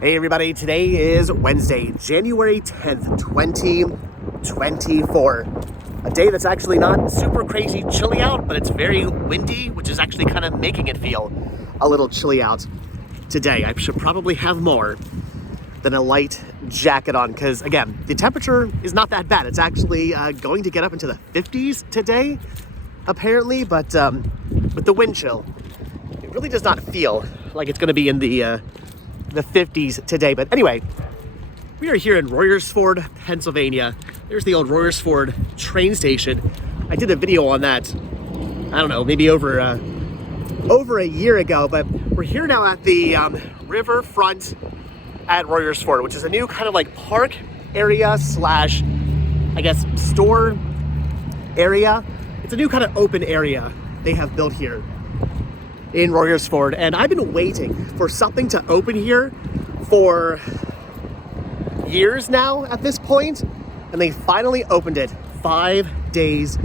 Hey everybody, today is Wednesday, January 10th, 2024. A day that's actually not super crazy chilly out, but it's very windy, which is actually kind of making it feel a little chilly out today. I should probably have more than a light jacket on because, again, the temperature is not that bad. It's actually going to get up into the 50s today, apparently, but with the wind chill, it really does not feel like it's going to be in the 50s today. But anyway, we are here in Royersford, Pennsylvania. There's the old Royersford train station. I did a video on that, I don't know, maybe over a year ago, but we're here now at the riverfront at Royersford, which is a new kind of like park area slash, I guess, store area. It's a new kind of open area they have built here in Royersford, and I've been waiting for something to open here for years now at this point, and they finally opened it 5 days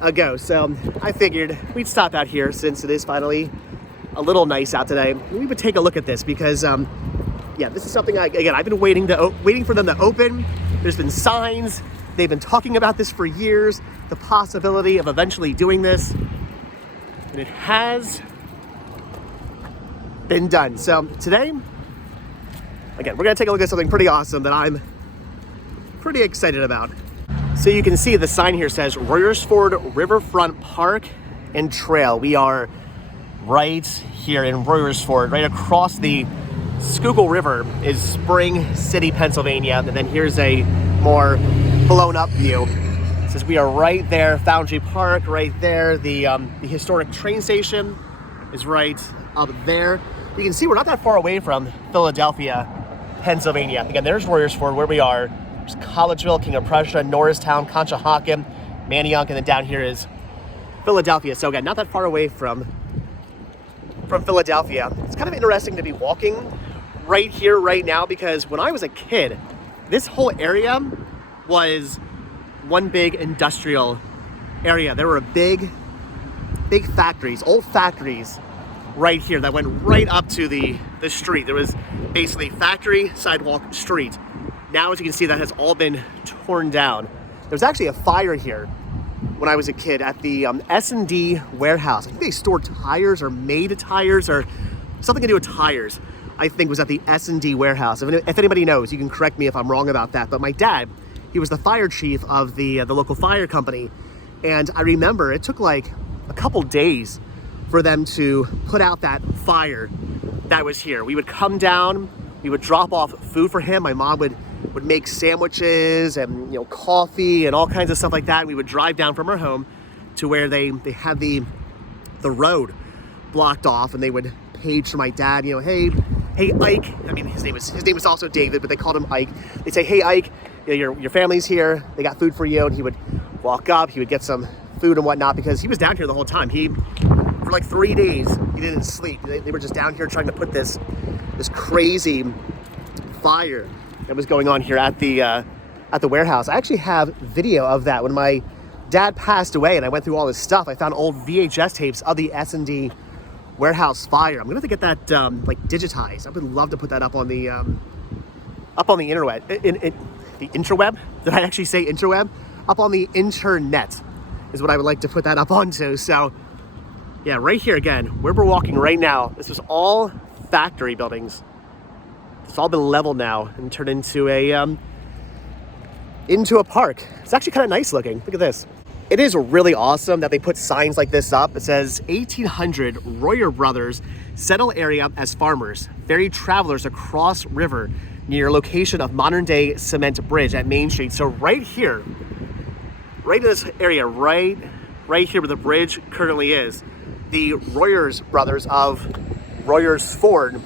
ago. So I figured we'd stop out here since it is finally a little nice out today. We would take a look at this because, yeah, this is something I've been waiting for them to open. There's been signs. They've been talking about this for years, the possibility of eventually doing this, and it has been done. So today, again, we're gonna take a look at something pretty awesome that I'm pretty excited about. So you can see the sign here says Royersford Riverfront Park and Trail. We are right here in Royersford, right across the Schuylkill River is Spring City, Pennsylvania, and then here's a more blown up view. It says we are right there, Foundry Park, right there. The historic train station is right up there. You can see we're not that far away from Philadelphia, Pennsylvania. Again, there's Royersford, where we are. There's Collegeville, King of Prussia, Norristown, Conshohocken, Manayunk, and then down here is Philadelphia. So again, not that far away from Philadelphia. It's kind of interesting to be walking right here, right now, because when I was a kid, this whole area was one big industrial area. There were big factories, old factories, right here that went right up to the street. There was basically factory, sidewalk, street. Now, as you can see, that has all been torn down. There was actually a fire here when I was a kid at the S&D warehouse. I think they stored tires or made tires or something to do with tires, I think, was at the S&D warehouse. If anybody knows, you can correct me if I'm wrong about that. But my dad, he was the fire chief of the local fire company. And I remember it took like a couple days for them to put out that fire that was here. We would come down, we would drop off food for him. My mom would make sandwiches and, you know, coffee and all kinds of stuff like that. We would drive down from our home to where they had the road blocked off, and they would page for my dad, you know, hey Ike. I mean, his name was also David, but they called him Ike. They'd say, hey Ike, you know, your family's here, they got food for you. And he would walk up, he would get some food and whatnot, because he was down here the whole time. For like 3 days, he didn't sleep. They were just down here trying to put this crazy fire that was going on here at the warehouse. I actually have video of that. When my dad passed away and I went through all this stuff, I found old VHS tapes of the S&D warehouse fire. I'm gonna have to get that like digitized. I would love to put that up on the internet. The interweb? Did I actually say interweb? Up on the internet is what I would like to put that up onto. So yeah, right here again, where we're walking right now, this was all factory buildings. It's all been leveled now and turned into a park. It's actually kind of nice looking. Look at this. It is really awesome that they put signs like this up. It says 1800 Royer brothers settle area as farmers, ferry travelers across river near location of modern day cement bridge at Main Street. So right here, right in this area, right here where the bridge currently is, the Royers brothers of Royersford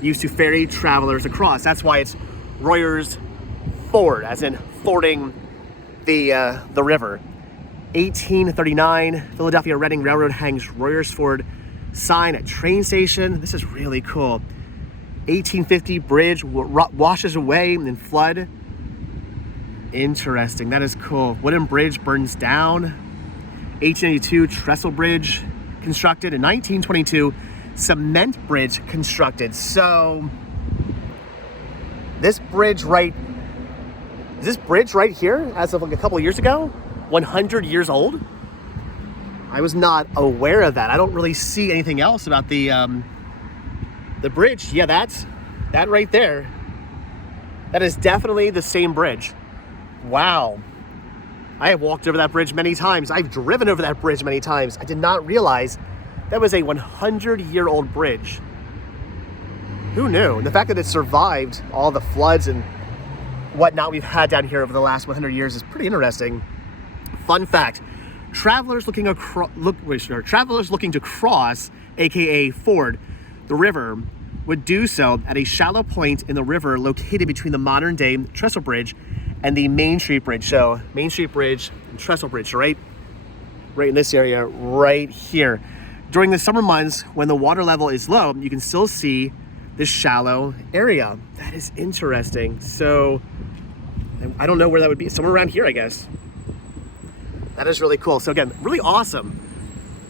used to ferry travelers across. That's why it's Royersford, as in fording the river. 1839, Philadelphia Reading Railroad hangs Royersford sign at train station. This is really cool. 1850, bridge washes away in flood. Interesting, that is cool. Wooden bridge burns down. 1882, Trestle Bridge constructed. In 1922, cement bridge constructed. So This bridge right, is this bridge right here, as of like a couple of years ago, 100 years old? I was not aware of that. I don't really see anything else about the bridge. Yeah, that right there. That is definitely the same bridge. Wow. I have walked over that bridge many times. I've driven over that bridge many times. I did not realize that was a 100-year-old bridge. Who knew? And the fact that it survived all the floods and whatnot we've had down here over the last 100 years is pretty interesting. Fun fact, travelers looking to cross, aka ford, the river would do so at a shallow point in the river located between the modern day Trestle Bridge and the Main Street Bridge. So Main Street Bridge and Trestle Bridge, right in this area right here. During the summer months when the water level is low, you can still see this shallow area. That is interesting. So I don't know where that would be. Somewhere around here, I guess. That is really cool. So again, really awesome.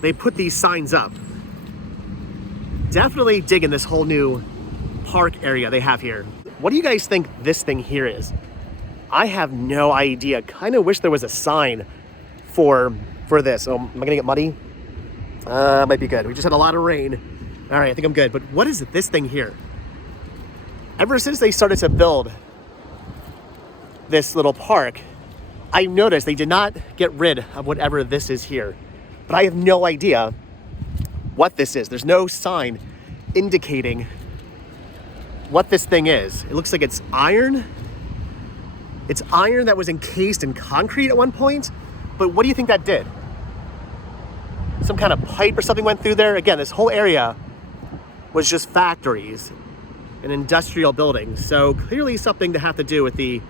They put these signs up. Definitely digging this whole new park area they have here. What do you guys think this thing here is? I have no idea. Kind of wish there was a sign for this. Oh, am I gonna get muddy? Might be good. We just had a lot of rain. All right, I think I'm good. But what is this thing here? Ever since they started to build this little park, I noticed they did not get rid of whatever this is here. But I have no idea what this is. There's no sign indicating what this thing is. It looks like it's iron. It's iron that was encased in concrete at one point. But what do you think that did? Some kind of pipe or something went through there. Again, this whole area was just factories and industrial buildings. So clearly something to have to do with the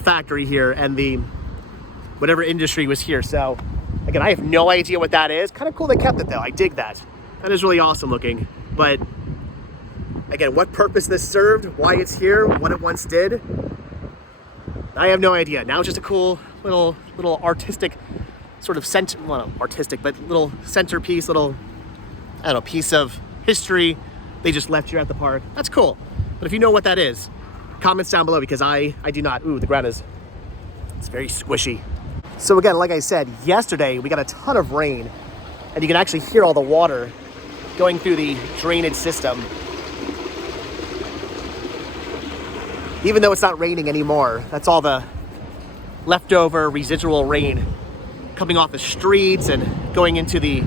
factory here and the whatever industry was here. So again, I have no idea what that is. Kind of cool they kept it though. I dig that. That is really awesome looking. But again, what purpose this served, why it's here, what it once did, I have no idea. Now it's just a cool little artistic sort of well, not artistic, but little centerpiece, little, I don't know, piece of history they just left here at the park. That's cool. But if you know what that is, comments down below, because I do not. Ooh, the ground it's very squishy. So again, like I said, yesterday we got a ton of rain and you can actually hear all the water going through the drainage system. Even though it's not raining anymore, that's all the leftover residual rain coming off the streets and going into the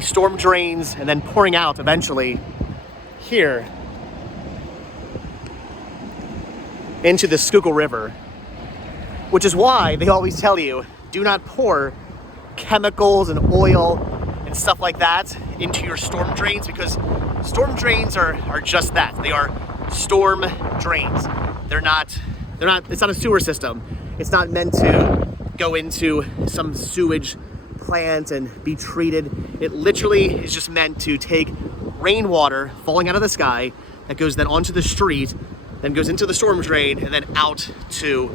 storm drains and then pouring out eventually here into the Schuylkill River, which is why they always tell you, do not pour chemicals and oil and stuff like that into your storm drains, because storm drains are just that. They are storm drains. It's not a sewer system. It's not meant to go into some sewage plant and be treated. It literally is just meant to take rainwater falling out of the sky that goes then onto the street, then goes into the storm drain, and then out to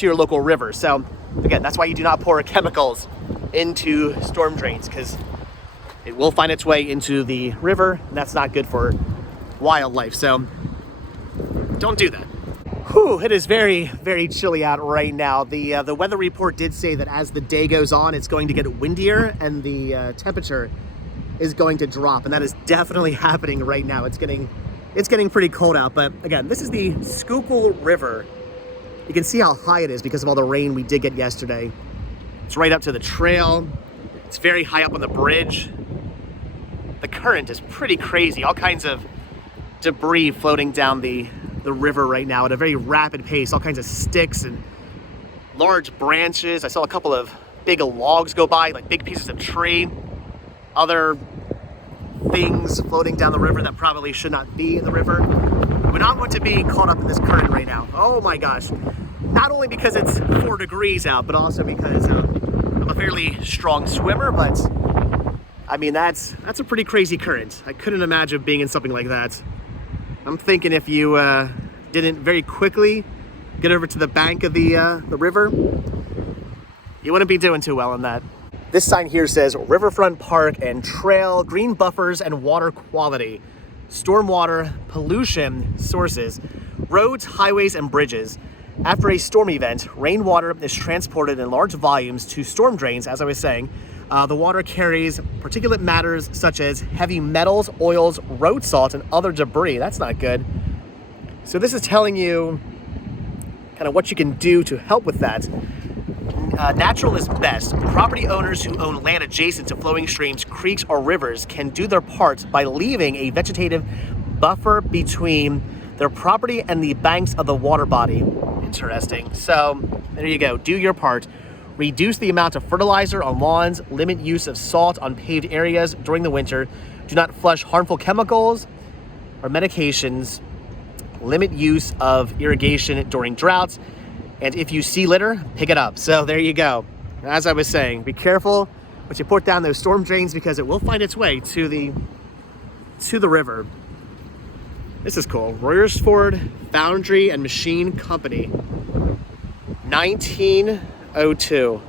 your local river. So again, that's why you do not pour chemicals into storm drains, because it will find its way into the river, and that's not good for wildlife. So don't do that. Whew, it is very, very chilly out right now. The weather report did say that as the day goes on, it's going to get windier and the temperature is going to drop, and that is definitely happening right now. It's getting pretty cold out. But again, this is the Schuylkill River. You can see how high it is because of all the rain we did get yesterday. It's right up to the trail. It's very high up on the bridge. The current is pretty crazy. All kinds of debris floating down the river right now at a very rapid pace. All kinds of sticks and large branches. I saw a couple of big logs go by, like big pieces of tree. Other things floating down the river that probably should not be in the river. We're not going to be caught up in this current right now. Oh my gosh. Not only because it's 4 degrees out, but also because I'm a fairly strong swimmer, but I mean, that's a pretty crazy current. I couldn't imagine being in something like that. I'm thinking if you didn't very quickly get over to the bank of the river, you wouldn't be doing too well in that. This sign here says Riverfront Park and Trail, green buffers and water quality. stormwater pollution sources, roads, highways, and bridges. After a storm event, rainwater is transported in large volumes to storm drains, as I was saying. The water carries particulate matters such as heavy metals, oils, road salt, and other debris. That's not good. So this is telling you kind of what you can do to help with that. Natural is best. Property owners who own land adjacent to flowing streams, creeks, or rivers can do their part by leaving a vegetative buffer between their property and the banks of the water body. Interesting. So there you go. Do your part. Reduce the amount of fertilizer on lawns. Limit use of salt on paved areas during the winter. Do not flush harmful chemicals or medications. Limit use of irrigation during droughts. And if you see litter, pick it up. So there you go. As I was saying, be careful when you put down those storm drains because it will find its way to the river. This is cool. Royersford Foundry and Machine Company, 1902.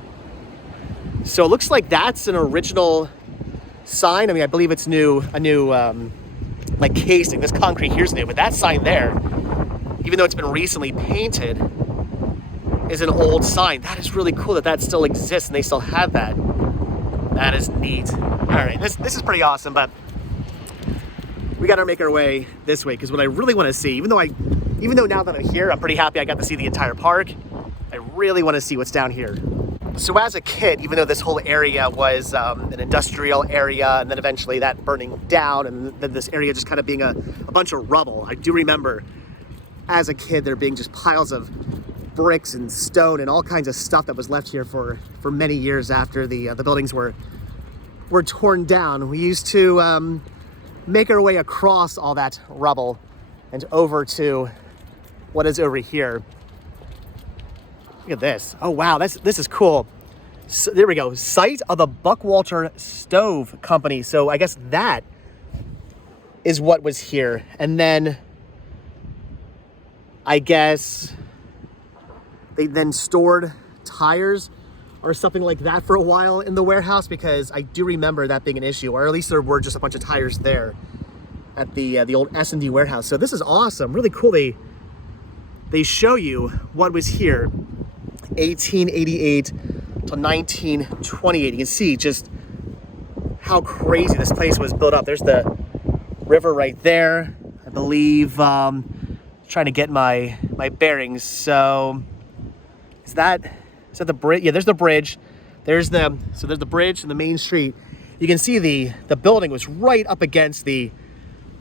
So it looks like that's an original sign. I mean, I believe it's a new like casing. This concrete here's new, but that sign there, even though it's been recently painted, is an old sign. That is really cool that still exists and they still have that. That is neat. All right, this is pretty awesome, but we got to make our way this way because what I really want to see, even though now that I'm here, I'm pretty happy I got to see the entire park. I really want to see what's down here. So as a kid, even though this whole area was an industrial area and then eventually that burning down and then this area just kind of being a bunch of rubble, I do remember as a kid there being just piles of bricks and stone and all kinds of stuff that was left here for many years after the buildings were torn down. We used to make our way across all that rubble and over to what is over here. Look at this. Oh wow, this is cool. So, there we go. Site of the Buckwalter Stove Company. So I guess that is what was here. And then I guess they then stored tires or something like that for a while in the warehouse because I do remember that being an issue, or at least there were just a bunch of tires there at the old S&D warehouse. So this is awesome, really cool. They show you what was here, 1888 to 1928. You can see just how crazy this place was built up. There's the river right there. I believe, trying to get my bearings. So is that the bridge? Yeah, there's the bridge. There's the bridge and the main street. You can see the building was right up against the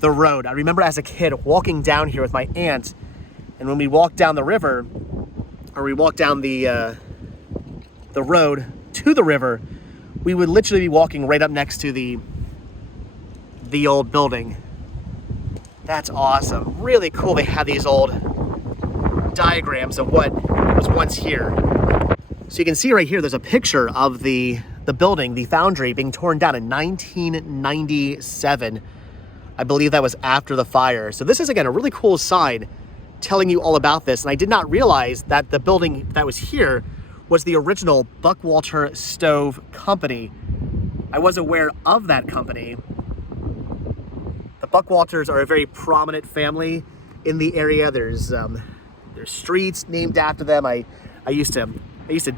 road. I remember as a kid walking down here with my aunt, and when we walked down the river, or we walked down the road to the river, we would literally be walking right up next to the old building. That's awesome. Really cool. They had these old diagrams of what was once here. So you can see right here, there's a picture of the building, the foundry, being torn down in 1997. I believe that was after the fire. So this is, again, a really cool sign telling you all about this. And I did not realize that the building that was here was the original Buckwalter Stove Company. I was aware of that company. The Buckwalters are a very prominent family in the area. There's streets named after them. I used to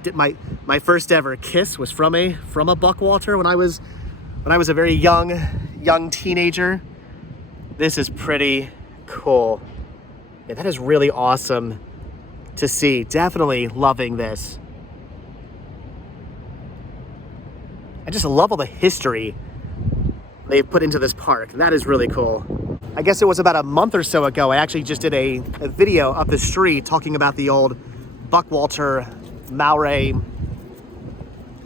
dip my first ever kiss was from a Buckwalter when I was a very young teenager. This is pretty cool. Yeah, that is really awesome to see. Definitely loving this. I just love all the history they've put into this park. That is really cool. I guess it was about a month or so ago, I actually just did a video up the street talking about the old Buckwalter Maury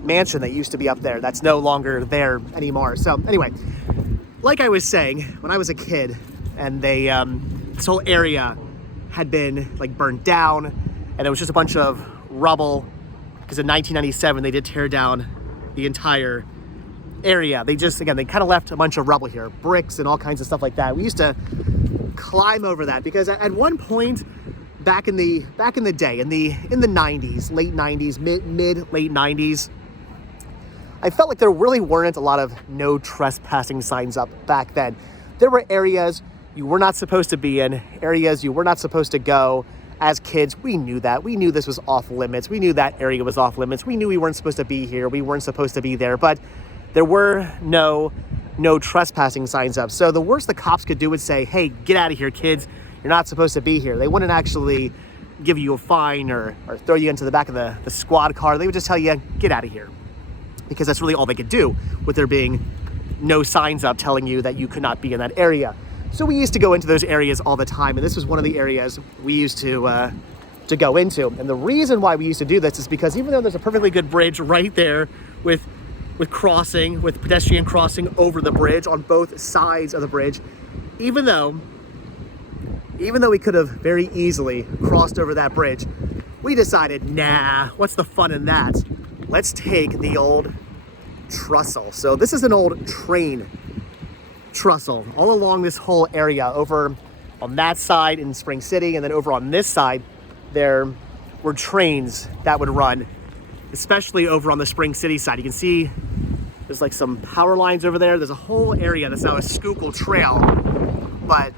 mansion that used to be up there. That's no longer there anymore. So anyway, like I was saying, when I was a kid and this whole area had been like burned down and it was just a bunch of rubble because in 1997 they did tear down the entire area. They kind of left a bunch of rubble here, bricks and all kinds of stuff like that. We used to climb over that because at one point back in the day, in the 90s, late 90s, mid late 90s, I felt like there really weren't a lot of no trespassing signs up back then. There were areas you were not supposed to be in, areas you were not supposed to go. As kids, we knew that. We knew this was off limits. We knew that area was off limits. We knew we weren't supposed to be here. We weren't supposed to be there, but there were no trespassing signs up. So the worst the cops could do would say, hey, get out of here, kids. You're not supposed to be here. They wouldn't actually give you a fine or throw you into the back of the squad car. They would just tell you, get out of here. Because that's really all they could do with there being no signs up telling you that you could not be in that area. So we used to go into those areas all the time, and this was one of the areas we used to go into. And the reason why we used to do this is because even though there's a perfectly good bridge right there with pedestrian crossing over the bridge on both sides of the bridge, even though we could have very easily crossed over that bridge, we decided, nah, what's the fun in that? Let's take the old trestle. So this is an old train trestle all along this whole area. Over on that side in Spring City, and then over on this side there were trains that would run, especially over on the Spring City side. You can see there's like some power lines over there. There's a whole area that's now a Schuylkill Trail, but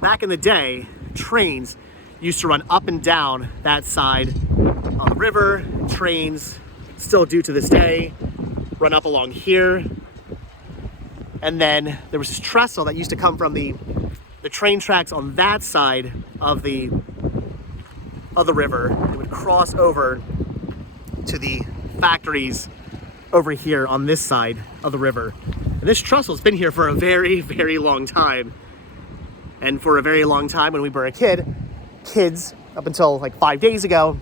back in the day, trains used to run up and down that side of the river. Trains still do to this day run up along here. And then there was this trestle that used to come from the train tracks on that side of the river. It would cross over to the factories over here on this side of the river. And this trestle's been here for a very, very long time. And for a very long time when we were kids, up until like 5 days ago,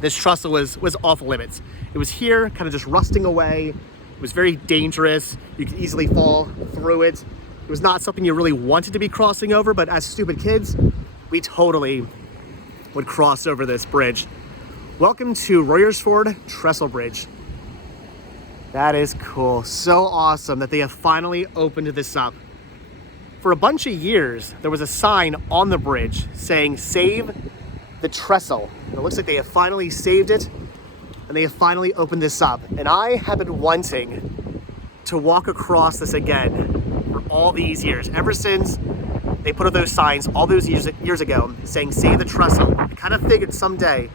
this trestle was off limits. It was here, kind of just rusting away. It was very dangerous. You could easily fall through it. It was not something you really wanted to be crossing over, but as stupid kids, we totally would cross over this bridge. Welcome to Royersford Trestle Bridge. That is cool. So awesome that they have finally opened this up. For a bunch of years, there was a sign on the bridge saying, save the trestle. And it looks like they have finally saved it, and they have finally opened this up. And I have been wanting to walk across this again for all these years. Ever since they put up those signs all those years ago saying, save the trestle. I kind of figured someday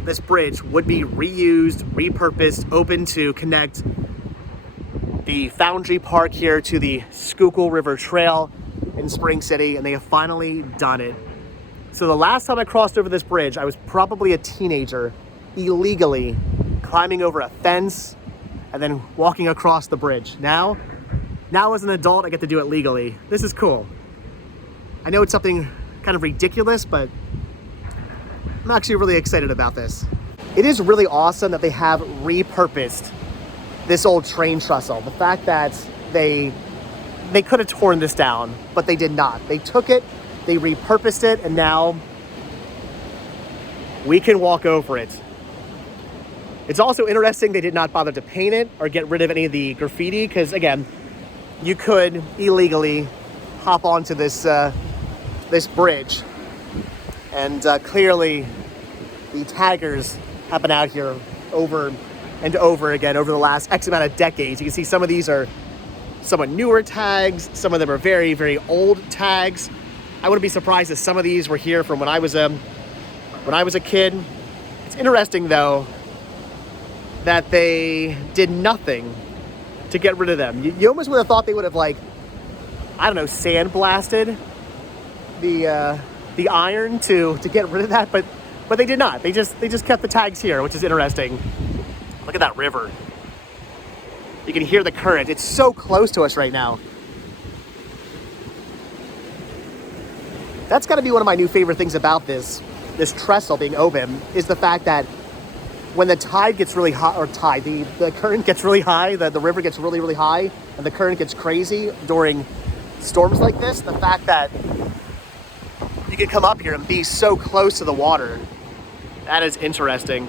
this bridge would be reused, repurposed, open to connect the Foundry Park here to the Schuylkill River Trail in Spring City, and they have finally done it. So the last time I crossed over this bridge, I was probably a teenager, illegally climbing over a fence and then walking across the bridge. Now as an adult, I get to do it legally. This is cool. I know it's something kind of ridiculous, but I'm actually really excited about this. It is really awesome that they have repurposed this old train trestle. The fact that they could have torn this down, but they did not. They took it, they repurposed it, and now we can walk over it. It's also interesting they did not bother to paint it or get rid of any of the graffiti, because again, you could illegally hop onto this bridge, and clearly the taggers have been out here over and over again over the last X amount of decades. You can see some of these are somewhat newer tags, some of them are very, very old tags. I wouldn't be surprised if some of these were here from when I was a kid. It's interesting though that they did nothing to get rid of them. You almost would have thought they would have, like, I don't know, sandblasted the iron to get rid of that, but they did not. They just kept the tags here, which is interesting. Look at that river. You can hear the current. It's so close to us right now. That's got to be one of my new favorite things about this trestle being open, is the fact that when the tide gets really high, or the current gets really high, the river gets really, really high, and the current gets crazy during storms like this, the fact that you can come up here and be so close to the water, that is interesting.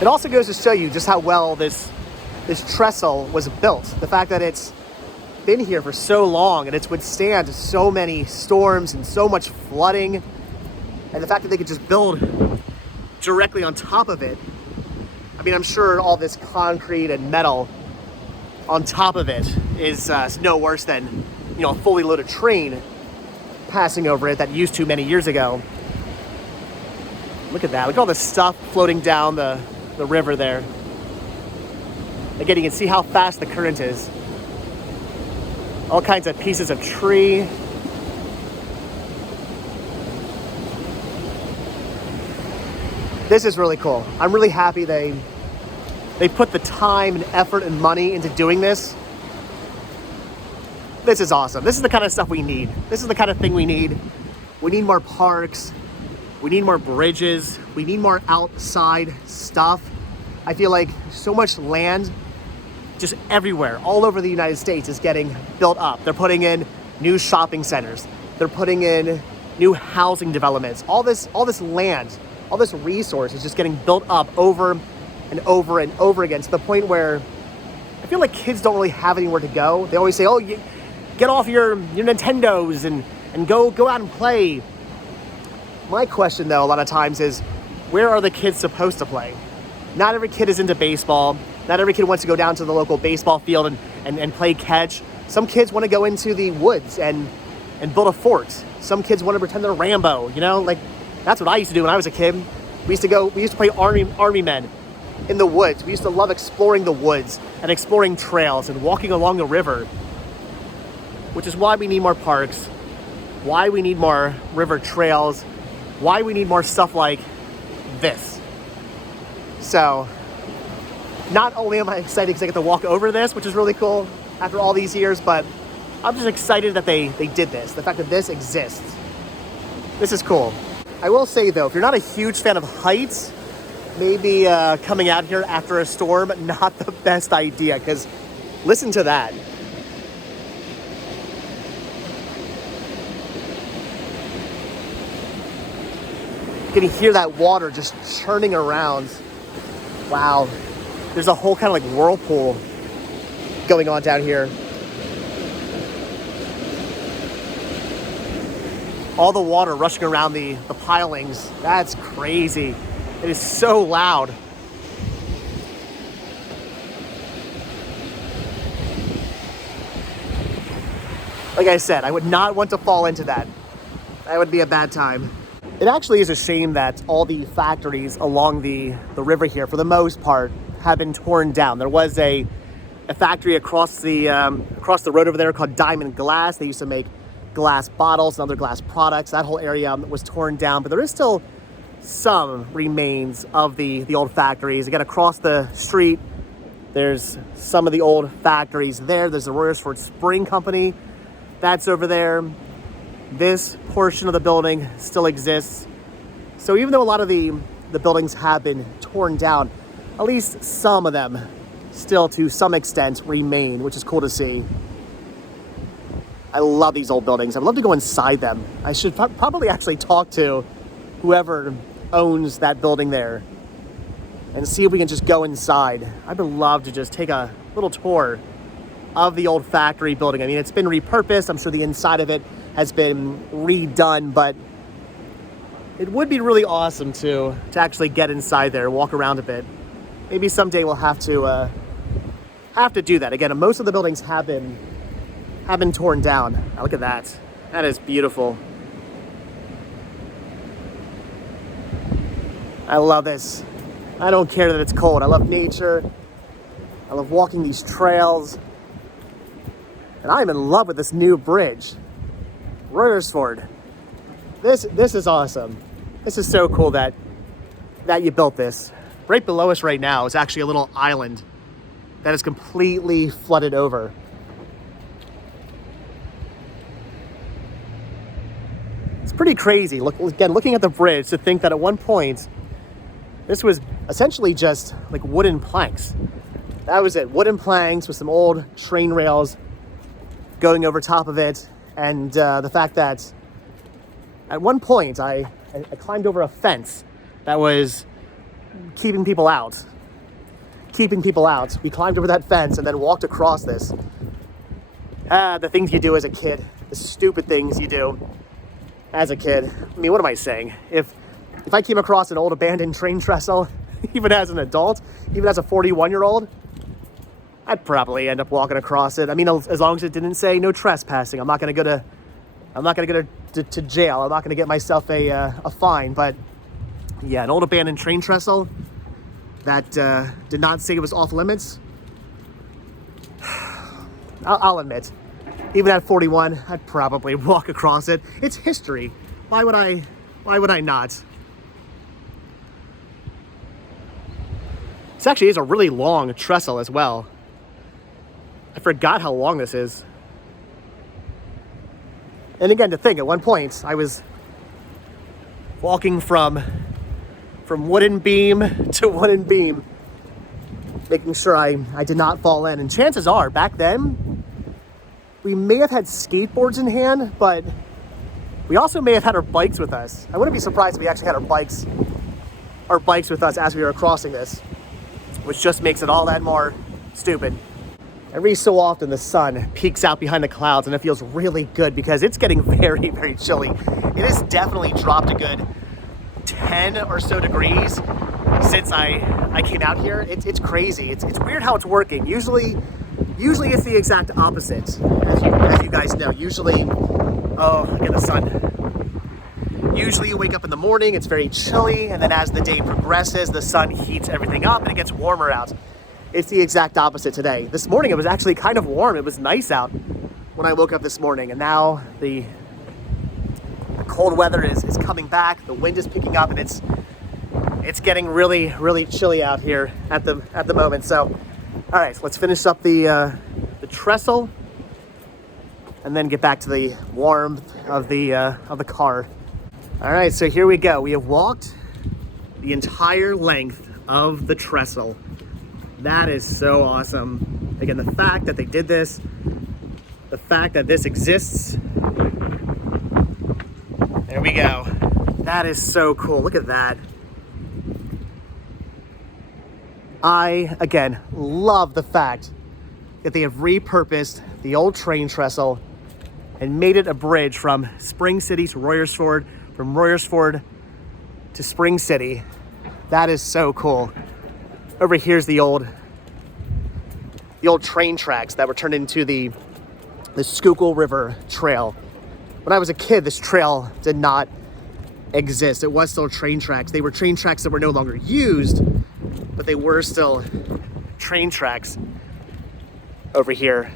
It also goes to show you just how well this trestle was built. The fact that it's been here for so long and it's withstand so many storms and so much flooding. And the fact that they could just build directly on top of it. I mean, I'm sure all this concrete and metal on top of it is no worse than, you know, a fully loaded train passing over it that used to many years ago. Look at that. Look at all the stuff floating down the river there. Again, you can see how fast the current is. All kinds of pieces of tree. This is really cool. I'm really happy they put the time and effort and money into doing this. This is awesome. This is the kind of stuff we need. This is the kind of thing we need. We need more parks. We need more bridges. We need more outside stuff. I feel like so much land just everywhere, all over the United States, is getting built up. They're putting in new shopping centers. They're putting in new housing developments. All this land, all this resource is just getting built up over and over and over again, to the point where I feel like kids don't really have anywhere to go. They always say, oh, you get off your Nintendos and go out and play. My question, though, a lot of times is, where are the kids supposed to play? Not every kid is into baseball. Not every kid wants to go down to the local baseball field and play catch. Some kids want to go into the woods and build a fort. Some kids want to pretend they're Rambo, you know? Like, that's what I used to do when I was a kid. We used to play army men in the woods. We used to love exploring the woods and exploring trails and walking along the river, which is why we need more parks, why we need more river trails, why we need more stuff like this. So, not only am I excited because I get to walk over this, which is really cool after all these years, but I'm just excited that they did this. The fact that this exists. This is cool. I will say, though, if you're not a huge fan of heights, maybe coming out here after a storm, not the best idea, because listen to that. You can hear that water just churning around. Wow. There's a whole kind of like whirlpool going on down here. All the water rushing around the pilings. That's crazy. It is so loud. Like I said, I would not want to fall into that. That would be a bad time. It actually is a shame that all the factories along the river here, for the most part, have been torn down. There was a factory across the road over there called Diamond Glass. They used to make glass bottles and other glass products. That whole area was torn down, but there is still some remains of the old factories. Again, across the street, there's some of the old factories there. There's the Royersford Spring Company. That's over there. This portion of the building still exists. So even though a lot of the buildings have been torn down, at least some of them still to some extent remain, which is cool to see. I love these old buildings. I'd love to go inside them. I should probably actually talk to whoever owns that building there and see if we can just go inside. I would love to just take a little tour of the old factory building. I mean, it's been repurposed. I'm sure the inside of it has been redone, but it would be really awesome to actually get inside there, walk around a bit. Maybe someday we'll have to do that. Again, most of the buildings have been torn down. Now look at that. That is beautiful. I love this. I don't care that it's cold. I love nature. I love walking these trails. And I'm in love with this new bridge. Royersford. This is awesome. This is so cool that you built this. Right below us right now is actually a little island that is completely flooded over. It's pretty crazy. Looking at the bridge, to think that at one point this was essentially just like wooden planks. That was it. Wooden planks with some old train rails going over top of it. And the fact that at one point I climbed over a fence that was keeping people out. We climbed over that fence and then walked across this. The things you do as a kid, the stupid things you do. as a kid. I mean, what am I saying? If I came across an old abandoned train trestle, even as an adult, even as a 41-year-old, I'd probably end up walking across it. I mean, as long as it didn't say no trespassing. I'm not gonna go to jail. I'm not gonna get myself a fine. But yeah, an old abandoned train trestle that did not say it was off limits. I'll admit, even at 41, I'd probably walk across it. It's history. Why would I not? This actually is a really long trestle as well. I forgot how long this is. And again, to think, at one point, I was walking from wooden beam to wooden beam, making sure I did not fall in. And chances are, back then, we may have had skateboards in hand, but we also may have had our bikes with us. I wouldn't be surprised if we actually had our bikes with us as we were crossing this, which just makes it all that more stupid. Every so often the sun peeks out behind the clouds and it feels really good because it's getting very, very chilly. It has definitely dropped a good 10 or so degrees since I came out here. It's crazy. It's weird how it's working. Usually it's the exact opposite, as you guys know. Usually, oh, again, the sun. Usually you wake up in the morning, it's very chilly, and then as the day progresses, the sun heats everything up and it gets warmer out. It's the exact opposite today. This morning it was actually kind of warm. It was nice out when I woke up this morning, and now the cold weather is coming back. The wind is picking up, and it's getting really, really chilly out here at the moment. So, all right, let's finish up the trestle, and then get back to the warmth of the car. All right, so here we go. We have walked the entire length of the trestle. That is so awesome. Again, the fact that they did this, the fact that this exists. There we go. That is so cool. Look at that. I, again, love the fact that they have repurposed the old train trestle and made it a bridge from Spring City to Royersford, from Royersford to Spring City. That is so cool. Over here's the old train tracks that were turned into the Schuylkill River Trail. When I was a kid, this trail did not exist. It was still train tracks. They were train tracks that were no longer used, but they were still train tracks over here.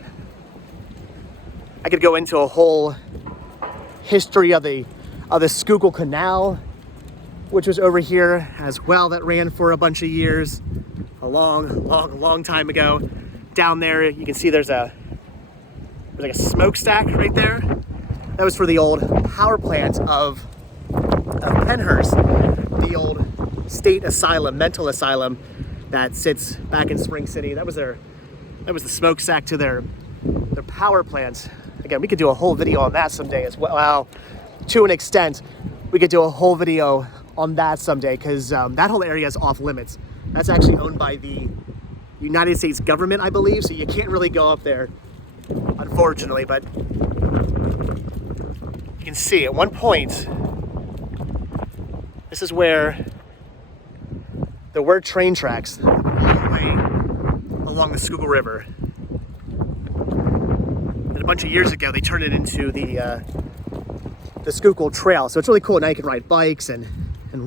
I could go into a whole history of the Schuylkill Canal, which was over here as well, that ran for a bunch of years, a long time ago. Down there, you can see there's like a smokestack right there. That was for the old power plant of Penhurst, the old state asylum, mental asylum that sits back in Spring City. That was the smokestack to their power plant. Again, we could do a whole video on that someday as well. Well, to an extent, we could do a whole video on that someday, because that whole area is off limits. That's actually owned by the United States government, I believe, so you can't really go up there, unfortunately. But you can see at one point, this is where there were train tracks all the way along the Schuylkill River. And a bunch of years ago, they turned it into the Schuylkill Trail. So it's really cool. Now you can ride bikes and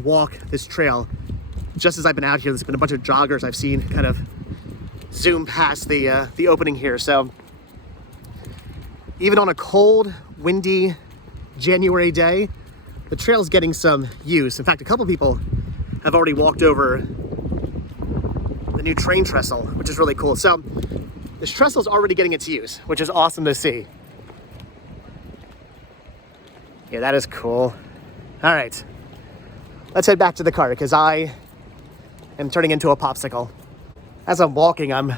walk this trail. Just as I've been out here, there's been a bunch of joggers I've seen kind of zoom past the opening here. So even on a cold, windy January day, the trail's getting some use. In fact, a couple people have already walked over the new train trestle, which is really cool. So this trestle is already getting its use, which is awesome to see. Yeah, that is cool. All right, let's head back to the car because I am turning into a popsicle. As I'm walking, I'm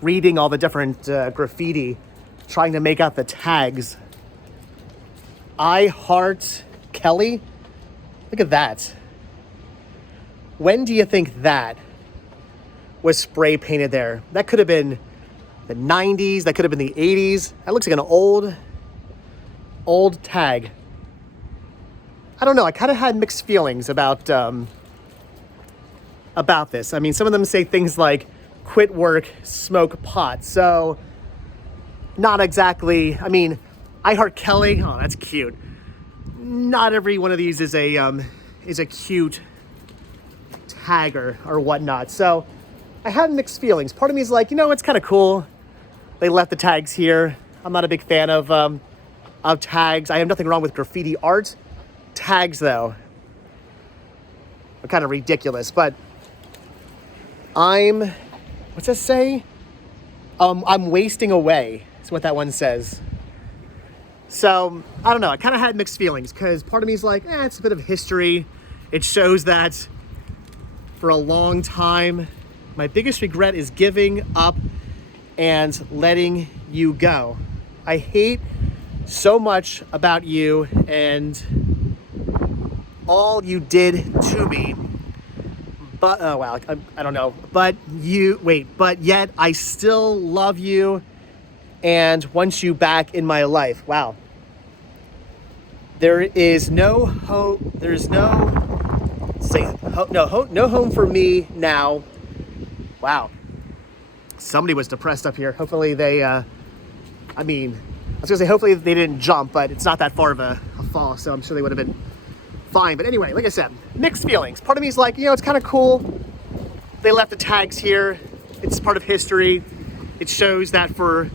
reading all the different graffiti, trying to make out the tags. I heart Kelly. Look at that. When do you think that was spray painted there? That could have been the 90s. That could have been the 80s. That looks like an old tag. I don't know, I kind of had mixed feelings about this. I mean, some of them say things like, quit work, smoke pot. So, not exactly, I mean, I Heart Kelly, oh, that's cute. Not every one of these is a cute tagger or whatnot. So, I had mixed feelings. Part of me is like, you know, it's kind of cool. They left the tags here. I'm not a big fan of tags. I have nothing wrong with graffiti art. Tags, though, are kind of ridiculous. But what's that say? I'm wasting away, is what that one says. So, I don't know. I kind of had mixed feelings because part of me is like, it's a bit of history. It shows that for a long time, my biggest regret is giving up and letting you go. I hate so much about you and all you did to me. But, oh wow, I don't know. But yet I still love you and want you back in my life. Wow. There is no hope. There's no home for me now. Wow. Somebody was depressed up here. Hopefully they, I was gonna say hopefully they didn't jump, but it's not that far of a fall, so I'm sure they would have been fine. But anyway, like I said, mixed feelings. Part of me is like, you know, it's kind of cool. They left the tags here. It's part of history. It shows that for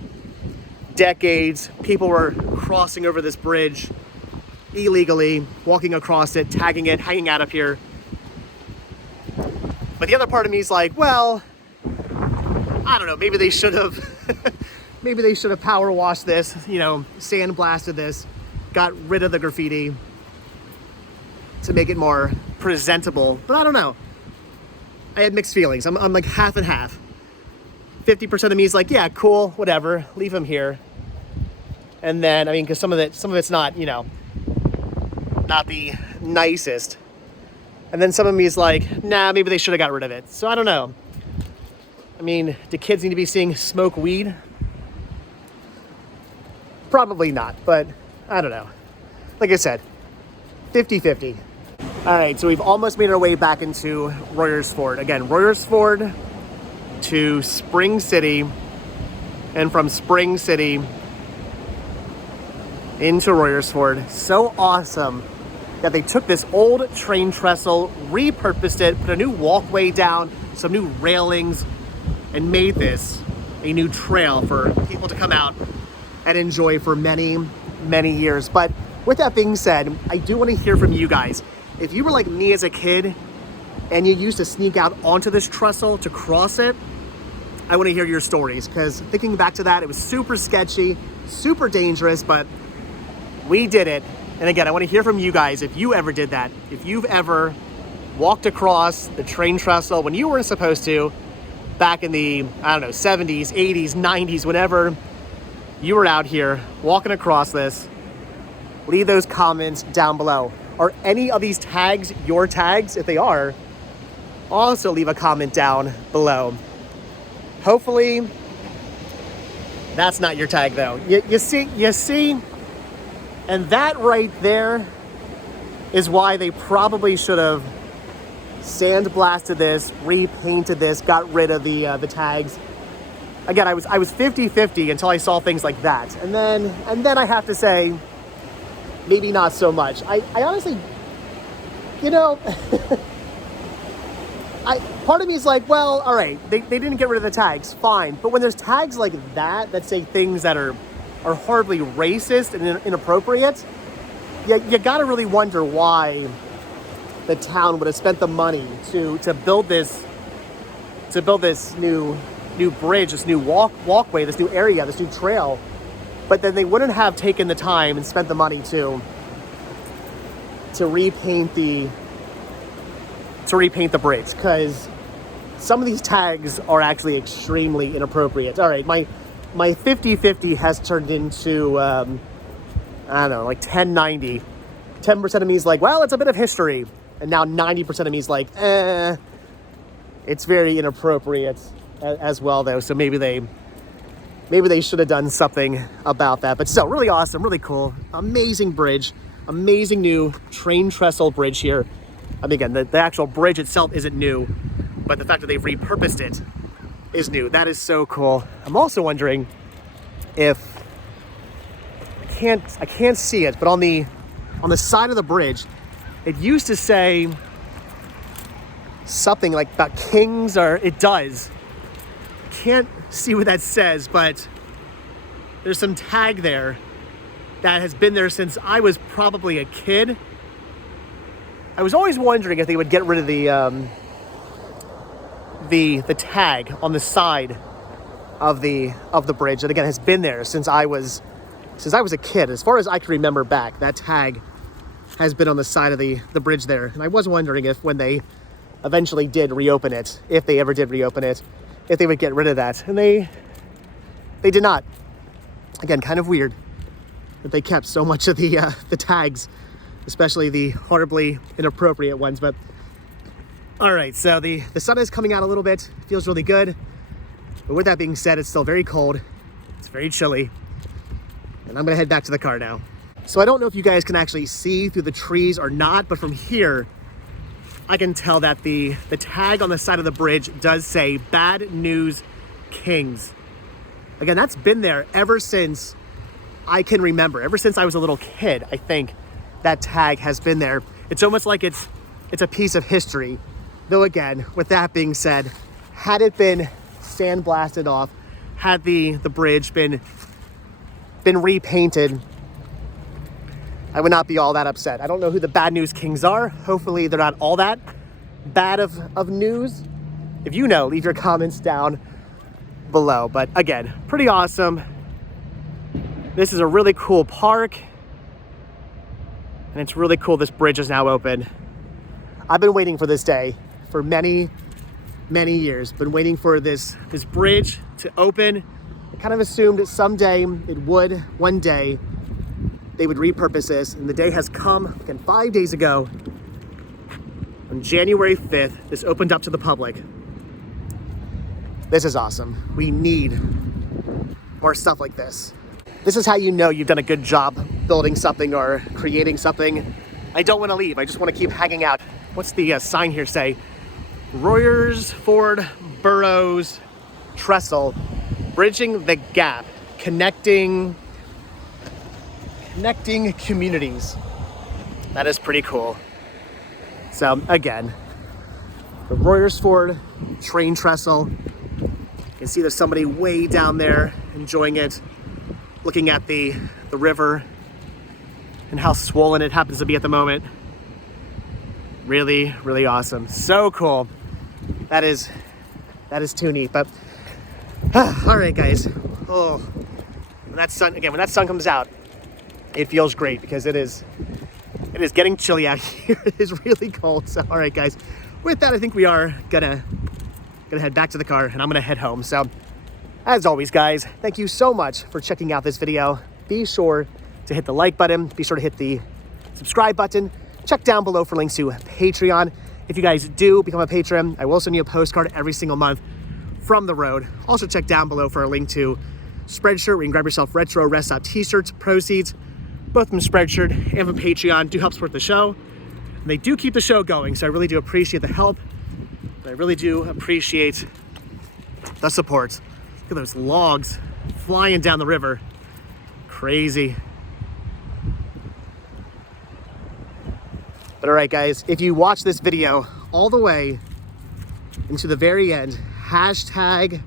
decades, people were crossing over this bridge illegally, walking across it, tagging it, hanging out up here. But the other part of me is like, well, I don't know, maybe they should have power washed this, you know, sandblasted this, got rid of the graffiti to make it more presentable. But I don't know. I had mixed feelings. I'm like half and half. 50% of me is like, yeah, cool, whatever, leave them here. And then, I mean, because some of it's not, you know, not the nicest. And then some of me is like, nah, maybe they should have got rid of it. So I don't know. I mean, do kids need to be seeing smoke weed? Probably not, but I don't know. Like I said, 50-50. All right, so we've almost made our way back into Royersford. Again, Royersford to Spring City, and from Spring City into Royersford. So awesome that they took this old train trestle, repurposed it, put a new walkway down, some new railings, and made this a new trail for people to come out and enjoy for many, many years. But with that being said, I do want to hear from you guys. If you were like me as a kid and you used to sneak out onto this trestle to cross it, I want to hear your stories, because thinking back to that, it was super sketchy, super dangerous, but we did it. And again, I want to hear from you guys if you ever did that. If you've ever walked across the train trestle when you weren't supposed to, back in the, 70s, 80s, 90s, whenever you were out here walking across this, leave those comments down below. Are any of these tags your tags? If they are, also leave a comment down below. Hopefully, that's not your tag though. You see, and that right there is why they probably should have sandblasted this, repainted this, got rid of the tags. Again, I was 50-50 until I saw things like that, and then I have to say, maybe not so much. I honestly, you know, part of me is like, well, all right, they didn't get rid of the tags, fine. But when there's tags like that say things that are horribly racist and inappropriate, you gotta really wonder why the town would have spent the money to build this new bridge, this new walkway, this new area, this new trail. But then they wouldn't have taken the time and spent the money to repaint the bridge, because some of these tags are actually extremely inappropriate. All right, my 50-50 has turned into like 10-90. 10% of me is like, well, it's a bit of history, and now 90% of me is like, it's very inappropriate as well though. So maybe they should have done something about that. But still, really awesome, really cool, amazing bridge, amazing new train trestle bridge here. I mean, again, the actual bridge itself isn't new, but the fact that they've repurposed it is new. That is so cool. I'm also wondering if I can't see it, but on the side of the bridge, it used to say something like about kings, or it does. Can't see what that says, but there's some tag there that has been there since I was probably a kid. I was always wondering if they would get rid of the tag on the side of the bridge that again has been there since I was a kid. As far as I can remember back, that tag has been on the side of the bridge there. And I was wondering if when they eventually did reopen it, if they ever did reopen it, if they would get rid of that. And they did not. Again, kind of weird that they kept so much of the tags, especially the horribly inappropriate ones. But all right, so the sun is coming out a little bit. It feels really good. But with that being said, it's still very cold. It's very chilly. And I'm gonna head back to the car now. So I don't know if you guys can actually see through the trees or not, but from here, I can tell that the tag on the side of the bridge does say Bad News Kings. Again, that's been there ever since I can remember. Ever since I was a little kid, I think that tag has been there. It's almost like it's a piece of history. Though again, with that being said, had it been sandblasted off, had the bridge been repainted, I would not be all that upset. I don't know who the Bad News Kings are. Hopefully they're not all that bad of news. If you know, leave your comments down below. But again, pretty awesome. This is a really cool park. And it's really cool this bridge is now open. I've been waiting for this day for many, many years. Been waiting for this bridge to open. I kind of assumed that someday it would, one day, they would repurpose this, and the day has come. Again, 5 days ago, on January 5th, this opened up to the public. This is awesome. We need more stuff like this. This is how you know you've done a good job building something or creating something. I don't want to leave. I just want to keep hanging out. What's the sign here say? Royersford Boroughs Trestle, bridging the gap, connecting communities. That is pretty cool. So again, the Royersford train trestle. You can see there's somebody way down there enjoying it, looking at the river and how swollen it happens to be at the moment. Really, really awesome. So cool. That is too neat. But all right, guys. Oh, when that sun comes out, it feels great because it is getting chilly out here. It is really cold. So, all right, guys. With that, I think we are gonna head back to the car, and I'm gonna head home. So, as always, guys, thank you so much for checking out this video. Be sure to hit the like button. Be sure to hit the subscribe button. Check down below for links to Patreon. If you guys do become a patron, I will send you a postcard every single month from the road. Also, check down below for a link to Spreadshirt, where you can grab yourself retro Rest Stop t-shirts. Proceeds, both from Spreadshirt and from Patreon, do help support the show. And they do keep the show going, so I really do appreciate the help. I really do appreciate the support. Look at those logs flying down the river. Crazy. But all right, guys, if you watch this video all the way into the very end, hashtag,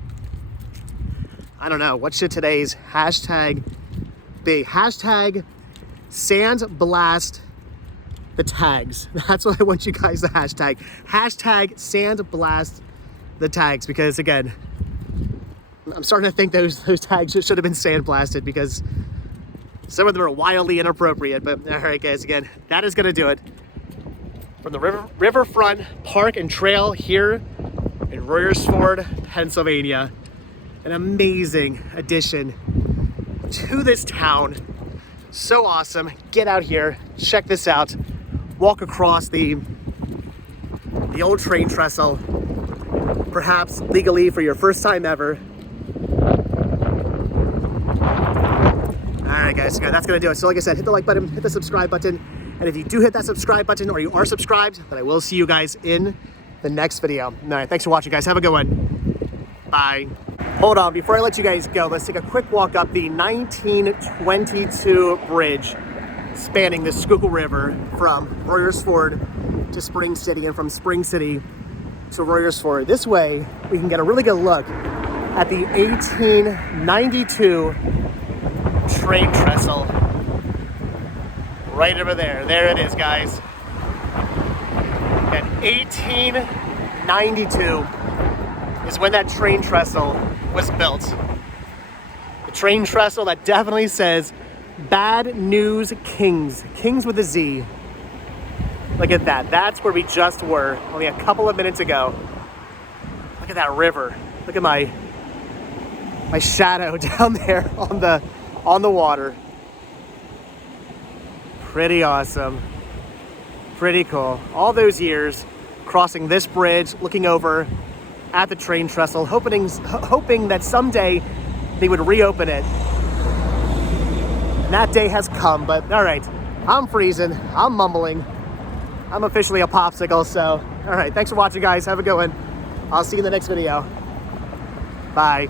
I don't know, what should today's hashtag be? Hashtag sandblast the tags. That's what I want you guys to hashtag. Hashtag sandblast the tags, because again, I'm starting to think those tags should have been sandblasted because some of them are wildly inappropriate. But all right, guys, again, that is gonna do it from the Riverfront Park and Trail here in Royersford, Pennsylvania. An amazing addition to this town. So awesome. Get out here, check this out. Walk across the old train trestle, perhaps legally for your first time ever. All right, guys, that's gonna do it. So like I said, hit the like button, hit the subscribe button. And if you do hit that subscribe button or you are subscribed, then I will see you guys in the next video. All right, thanks for watching, guys. Have a good one. Bye. Hold on, before I let you guys go, let's take a quick walk up the 1922 bridge spanning the Schuylkill River from Royersford to Spring City and from Spring City to Royersford. This way, we can get a really good look at the 1892 train trestle. Right over there. There it is, guys. And 1892 is when that train trestle was built. The train trestle that definitely says Bad News Kings. Kings with a Z. Look at that. That's where we just were only a couple of minutes ago. Look at that river. Look at my shadow down there on the water. Pretty awesome. Pretty cool. All those years crossing this bridge, looking over at the train trestle, hoping that someday they would reopen it. And that day has come, but all right, I'm freezing, I'm mumbling. I'm officially a popsicle, so all right, thanks for watching, guys. Have a good one. I'll see you in the next video. Bye.